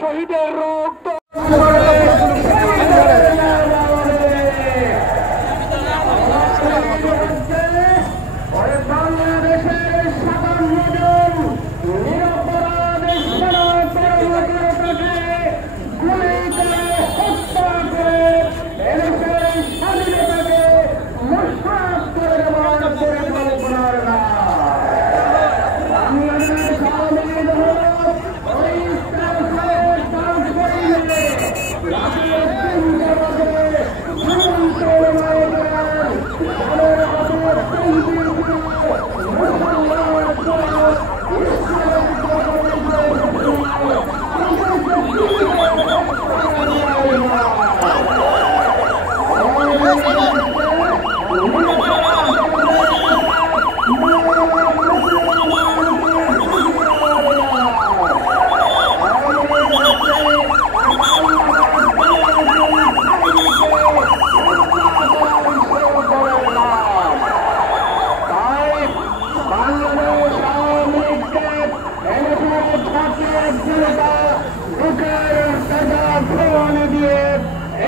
শহীদের রক্ত বাংলাদেশের ৫৭ জন নিরপরাধ সেনা কর্মকর্তাকে গুলি করে হত্যা করে এদেশের স্বাধীনতাকে নস্বাত করে দেওয়ার পরিকল্পনার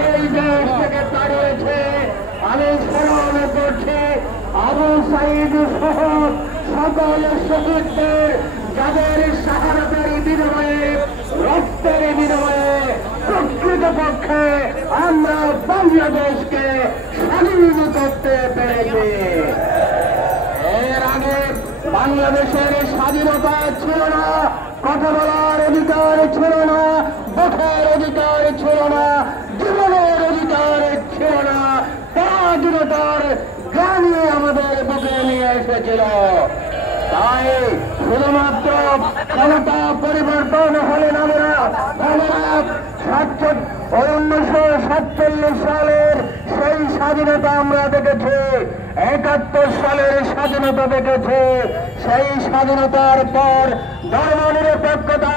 এই দেশ থেকে তাড়িয়েছে। আমি স্মরণ করছি আবু সাঈদ সহ সকল শহীদদের যাদের শাহাদাতের বিনিময়ে রক্তের বিনিময়ে প্রকৃতপক্ষে আমরা বাংলাদেশকে স্বাধীন করতে পেরেছি। এর আগে বাংলাদেশের স্বাধীনতা ছিল না, কথা বলার অধিকার ছিল না, ভোটের অধিকার ছিল না, জীবনের অধিকার ছিল না। স্বাধীনতার গানে আমাদের বুকে নিয়ে এসেছিল। তাই শুধুমাত্র ক্ষমতা পরিবর্তন হলে নামে না, 1947 সালের সেই স্বাধীনতা আমরা দেখেছি, 71 সালের স্বাধীনতা দেখেছি। সেই স্বাধীনতার পর ধর্মনিরপেক্ষতা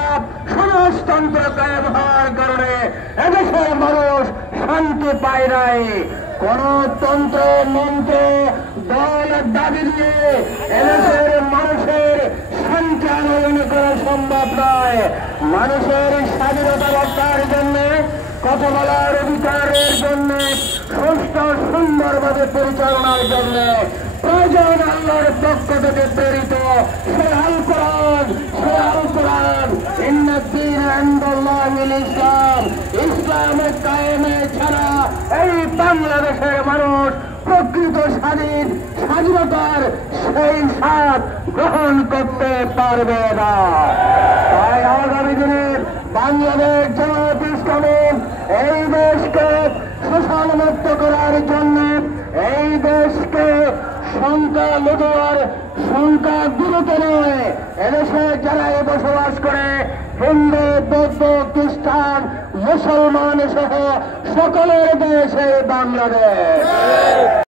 সমাজতন্ত্র কায়েম হওয়ার কারণে এদেশের মানুষ শান্তি পায় নাই। কোন তন্ত্র মন্ত্র দল দাবি দিয়ে এদেশের মানুষের শান্তি আনয়ন করা সম্ভব নয়। মানুষের স্বাধীনতা রক্ষার জন্য, কথা বলার অধিকারের জন্য, সুস্থ সুন্দরভাবে পরিচালনার জন্য প্রয়োজন আল্লাহর পক্ষ থেকে প্রেরিত সে আল কোরআন, ইসলাম। ইসলামের কায়েমে ছাড়া এই বাংলাদেশের মানুষ প্রকৃত স্বাধীনতার সেই স্বাদ গ্রহণ করতে পারবে না। তাই আগামী দিনে বাংলাদেশ জামায়াত ইসলামী এই দেশকে শোষণমুক্ত করার জন্য, এই দেশকে সংখ্যা গুরুত্ব নয়, এদেশে যারা বসবাস করে হিন্দু, বৌদ্ধ, খ্রিস্টান, মুসলমান সহ সকলের দেশে বাংলাদেশ।